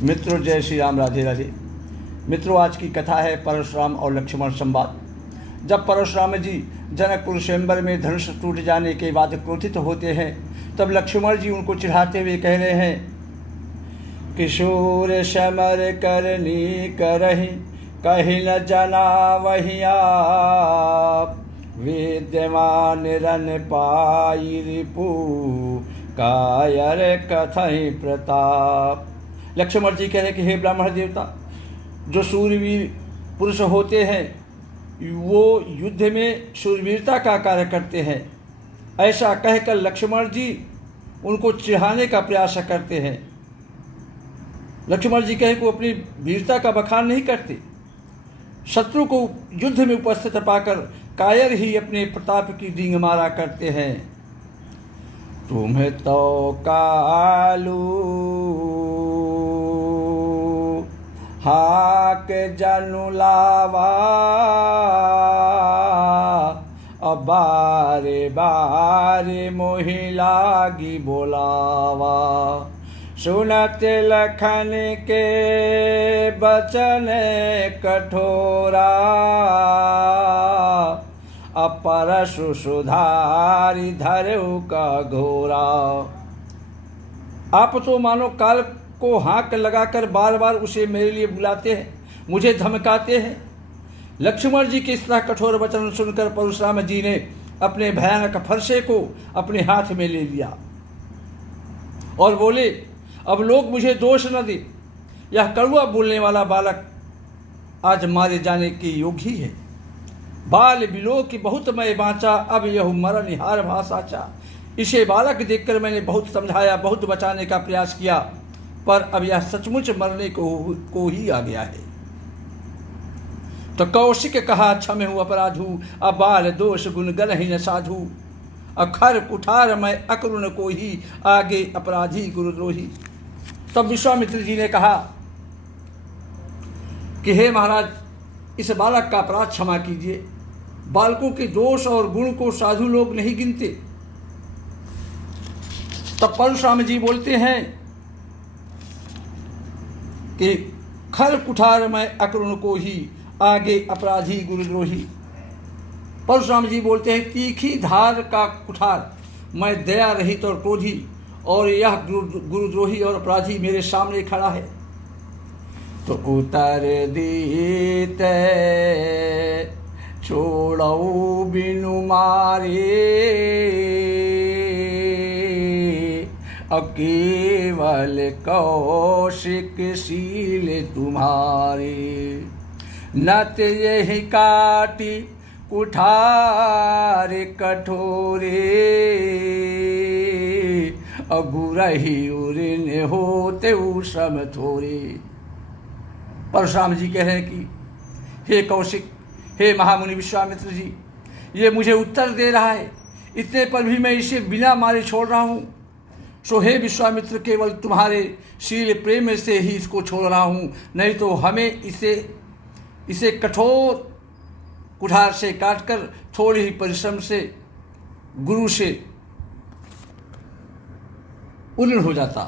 मित्रों, जय श्री राम, राधे राधे। मित्रों, आज की कथा है परशुराम और लक्ष्मण संवाद। जब परशुराम जी जनकपुर स्वयंवर में धनुष टूट जाने के बाद क्रोधित होते हैं, तब लक्ष्मण जी उनको चिढ़ाते हुए कह रहे हैं, किशोर समर करनी करहि कहीं न जना वही आप, विद्यमान रन पाई रिपु कायर कथई प्रताप। लक्ष्मण जी कह रहे कि हे ब्राह्मण देवता, जो शूरवीर पुरुष होते हैं वो युद्ध में शूरवीरता का कार्य करते हैं। ऐसा कहकर लक्ष्मण जी उनको चिढ़ाने का प्रयास करते हैं। लक्ष्मण जी कहे को अपनी वीरता का बखान नहीं करते। शत्रु को युद्ध में उपस्थित पाकर कायर ही अपने प्रताप की डींग मारा करते हैं। तुम्हें तो कालू हाक जनु लावा, अब बारे बारे मोहि लागी बोलावा। सुनत लखन के बचन कठोरा, अपरशु सुधारी धरऊ का घोरा। आप तो मानो काल को हाँक लगाकर बार बार उसे मेरे लिए बुलाते हैं, मुझे धमकाते हैं। लक्ष्मण जी के इस तरह कठोर वचन सुनकर परशुराम जी ने अपने भयानक फरसे को अपने हाथ में ले लिया और बोले, अब लोग मुझे दोष न दे। यह कड़वा बोलने वाला बालक आज मारे जाने के योग्य ही है। बाल बिलो की बहुत मैं बाँचा, अब यह मरण हार भाषाचा। इसे बालक देखकर मैंने बहुत समझाया, बहुत बचाने का प्रयास किया, पर अब यह सचमुच मरने को ही आ गया है। तो कौशिक कहा, क्षम हूँ अपराधु, अब बाल दोष गुण गण ही न साधु। अखर कुठार मैं अकरुण को ही, आगे अपराधी गुरुद्रोही। तब विश्वामित्र जी ने कहा कि हे महाराज, इस बालक का अपराध क्षमा कीजिए। बालकों के दोष और गुण को साधु लोग नहीं गिनते। तब परशुराम जी बोलते हैं कि खर कुठार मैं अकरुण को ही, आगे अपराधी गुरुद्रोही। परशुराम जी बोलते हैं, तीखी धार का कुठार मैं दया रहित और क्रोधी, और यह गुरुद्रोही और अपराधी मेरे सामने खड़ा है। तो उतर दीते छोड़ऊ बिनु मारे, केवल कौशिक शील तुम्हारे। नत यही काटी कुठार कठोरे, अगुरही उरिन होते श्रम थोरे। परशुराम जी कह रहे हैं कि हे कौशिक, हे महामुनि विश्वामित्र जी, ये मुझे उत्तर दे रहा है, इतने पर भी मैं इसे बिना मारे छोड़ रहा हूँ। सो हे विश्वामित्र, केवल तुम्हारे शील प्रेम से ही इसको छोड़ रहा हूँ, नहीं तो हमें इसे कठोर कुठार से काटकर थोड़े ही परिश्रम से गुरु से उन्नत हो जाता।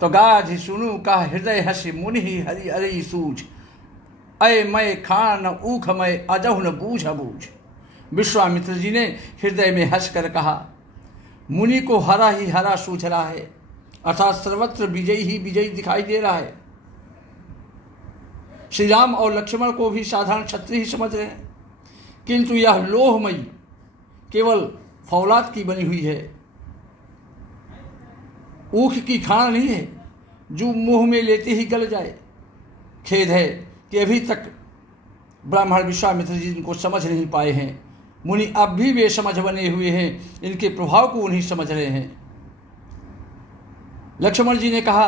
तो गाधि सुनु का हृदय हसी, मुनि हरि हरि सूझ। अय मैं खान ऊख मैं अजहु न बूझ बूझ। विश्वामित्र जी ने हृदय में हंसकर कहा, मुनि को हरा ही हरा सूझ रहा है, अर्थात सर्वत्र विजयी ही विजयी दिखाई दे रहा है। श्री राम और लक्ष्मण को भी साधारण क्षत्रिय ही समझ रहे हैं, किंतु यह लोहमयी केवल फौलाद की बनी हुई है, ऊख की खाना नहीं है जो मुंह में लेते ही गल जाए। खेद है कि अभी तक ब्राह्मण विश्वामित्र जी इनको समझ नहीं पाए हैं। मुनि अब भी वे समझ बने हुए हैं, इनके प्रभाव को नहीं समझ रहे हैं। लक्ष्मण जी ने कहा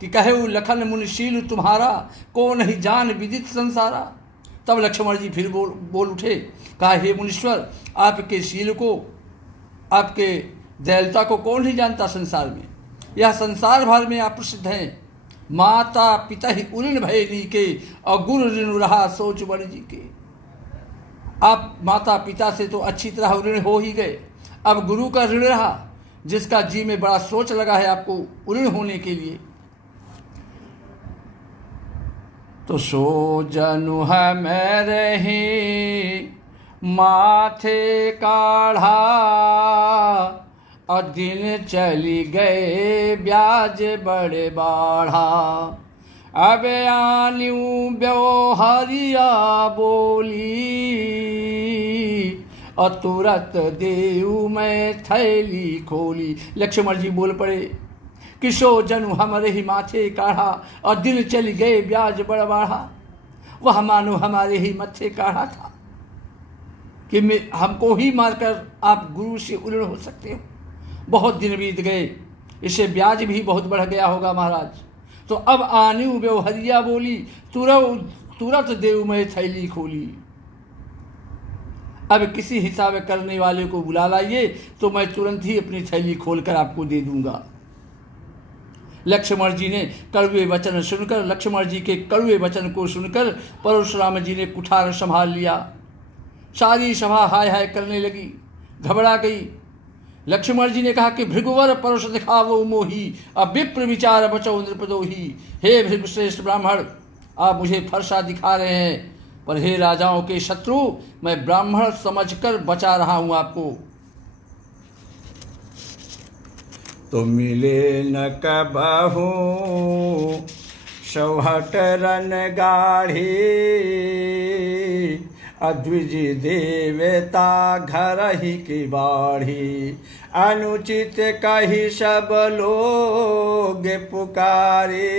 कि कहे लखन मुनिशील तुम्हारा, को नहीं जान विदित संसारा। तब लक्ष्मण जी फिर बोल उठे, कहा, हे मुनीश्वर, आपके शील को, आपके दयालुता को कौन नहीं जानता संसार में। यह संसार भर में आप प्रसिद्ध हैं। माता पिता ही उऋण भय नीके, और गुरु ऋण रहा सोच बड़ जी के। आप माता पिता से तो अच्छी तरह ऋण हो ही गए, अब गुरु का ऋण रहा, जिसका जी में बड़ा सोच लगा है आपको ऋण होने के लिए। तो सो जनु हमें रही माथे काढ़ा, और दिन चली गए ब्याज बड़े बाढ़ा। अब आन्यू ब्योहरिया बोली, और तुरंत देऊ में थैली खोली। लक्ष्मण जी बोल पड़े कि सो जनु हमारे ही माथे काढ़ा, और दिन चली गए ब्याज बड़ा बाढ़ा। वह मानो हमारे ही मत्थे काढ़ा था कि हमको ही मारकर आप गुरु से उलट हो सकते हो। बहुत दिन बीत गए, इससे ब्याज भी बहुत बढ़ गया होगा महाराज। तो अब आन्यू व्यवहरिया बोली, तुरंत देव में थैली खोली। अब किसी हिसाब करने वाले को बुला लाइए, तो मैं तुरंत ही अपनी थैली खोलकर आपको दे दूंगा। लक्ष्मण जी ने कड़वे वचन सुनकर, लक्ष्मण जी के कड़वे वचन को सुनकर परशुराम जी ने कुठार संभाल लिया। सारी सभा हाय हाय करने लगी, घबरा गई। लक्ष्मण जी ने कहा कि भृगुवर परश दिखावो मोही, अब विप्र विचार बचो नृपदोही। हे भृगुश्रेष्ठ ब्राह्मण, आप मुझे फरसा दिखा रहे हैं, पर हे राजाओं के शत्रु, मैं ब्राह्मण समझकर बचा रहा हूं आपको। तो मिले न कबहू सौहट रन गाढ़ी, अद्विज देवता घर ही की बाढ़ी। अनुचित कही सब लोग पुकारे,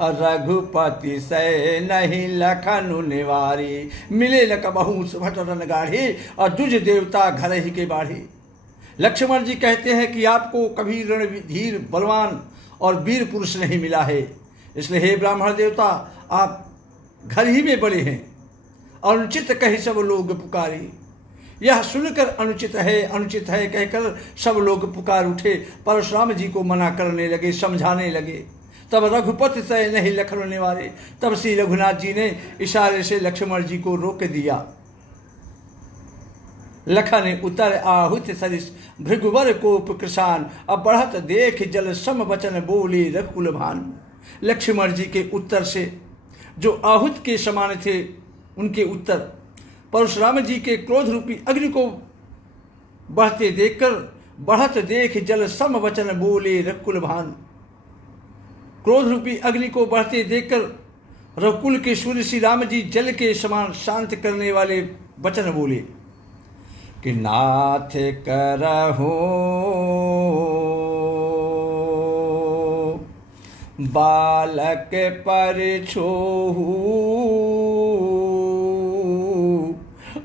रघुपति से नहीं लखन निवारी। मिले न कबहू सौहट रन गाढ़ी, अद्विज देवता घर ही के बाढ़ी। लक्ष्मण जी कहते हैं कि आपको कभी रणधीर बलवान और वीर पुरुष नहीं मिला है, इसलिए हे ब्राह्मण देवता, आप घर ही में बड़े हैं। अनुचित कहे सब लोग पुकारे, यह सुनकर अनुचित है कहकर सब लोग पुकार उठे। परशुराम जी को मना करने लगे, समझाने लगे। तब रघुपति से नहीं लखन निवारे। तब श्री रघुनाथ जी ने इशारे से लक्ष्मण जी को रोक दिया। लखन उतर आहुति सरिस, भृगुवर को कृषान, अब बढ़त देख जल सम वचन बोले रघुकुल भान। लक्ष्मण जी के उत्तर से जो आहुत के समान थे, उनके उत्तर परशुराम जी के क्रोध रूपी अग्नि को बढ़ते देखकर, बढ़त देख जल सम वचन बोले रघुकुल भान। क्रोध रूपी अग्नि को बढ़ते देखकर रघुकुल के सूर्य श्री राम जी जल के समान शांत करने वाले वचन बोले कि नाथ करहु बालक पर छोहू,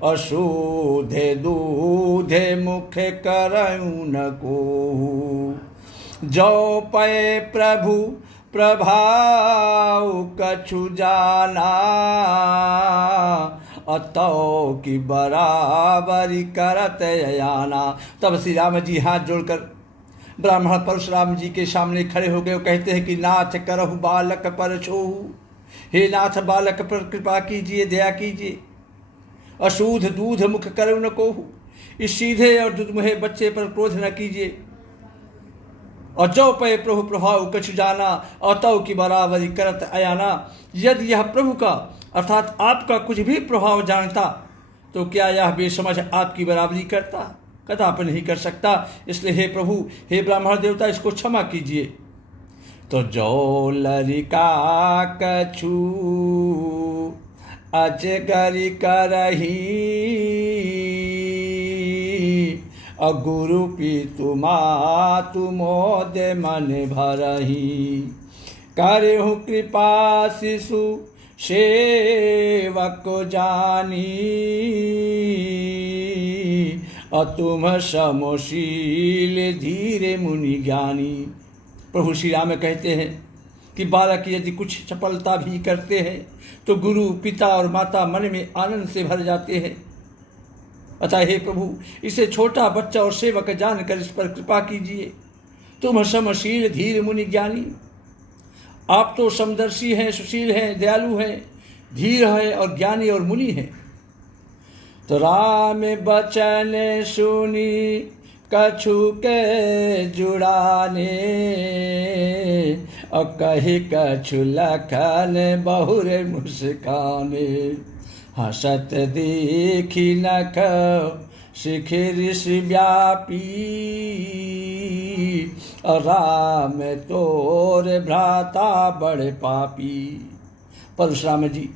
अशोधे दूधे मुख करऊ न कोहू। जो पै प्रभु प्रभाव कछु जाना, अतो की बराबरी करत आना। तब श्री राम जी हाथ जोड़कर ब्राह्मण परशुराम जी के सामने खड़े हो गए और कहते हैं कि नाथ करहु बालक पर छोहू, हे नाथ बालक पर कृपा कीजिए, दया कीजिए। अशुद्ध दूध मुख करऊ न कोहू, इस सीधे और दुधमुहे बच्चे पर क्रोध न कीजिए। और जो पे प्रभु प्रभाव कछु जाना, अतौ की बराबरी करत आयाना। यदि यह प्रभु का अर्थात आपका कुछ भी प्रभाव जानता, तो क्या यह बेसमझ आपकी बराबरी करता? कदापि नहीं कर सकता। इसलिए हे प्रभु, हे ब्राह्मण देवता, इसको क्षमा कीजिए। तो जो लरिका कछु अजगरी करही, अगुरु पीतु मातु मोद मन भरही। करहु कृपा शिशु सेवक जानी, अतुम समशील धीरे मुनि ज्ञानी। प्रभु श्री राम कहते हैं कि बालक यदि कुछ चपलता भी करते हैं, तो गुरु पिता और माता मन में आनंद से भर जाते हैं। अतः हे प्रभु, इसे छोटा बच्चा और सेवक जानकर इस पर कृपा कीजिए। तुम समशील धीर मुनि ज्ञानी, आप तो समदर्शी हैं, सुशील हैं, दयालु हैं, धीर हैं और ज्ञानी और मुनि हैं। तो राम बचन सुनी कछु के जुड़ाने, और कही कछु लखन बहुर मुस्काने, हसत देखी नख शिखिर ऋषि व्यापी, और राम तोर भ्राता बड़े पापी। परशुराम जी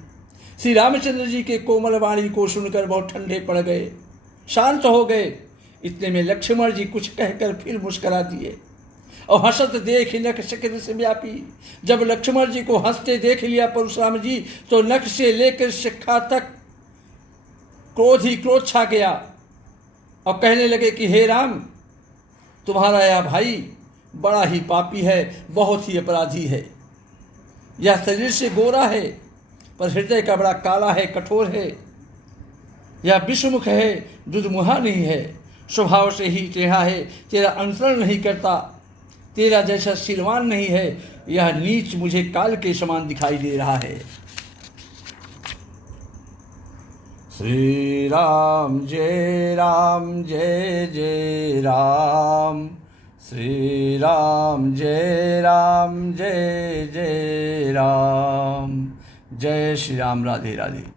श्री रामचंद्र जी के कोमल वाणी को सुनकर बहुत ठंडे पड़ गए, शांत हो गए। इतने में लक्ष्मण जी कुछ कहकर फिर मुस्करा दिए और हंसत देख नख शिखिर से व्यापी। जब लक्ष्मण जी को हंसते देख लिया परशुराम जी, तो नख से लेकर शिखा तक क्रोध ही क्रोध छा गया और कहने लगे कि हे राम, तुम्हारा यह भाई बड़ा ही पापी है, बहुत ही अपराधी है। यह शरीर से गोरा है पर हृदय का बड़ा काला है, कठोर है। यह विषमुख है, दुधमुहा नहीं है, स्वभाव से ही टेढ़ा है, तेरा अनुसरण नहीं करता, तेरा जैसा शीलवान नहीं है। यह नीच मुझे काल के समान दिखाई दे रहा है। श्री राम जय जय राम, श्री राम जय जय राम। जय श्री राम। राधे राधे।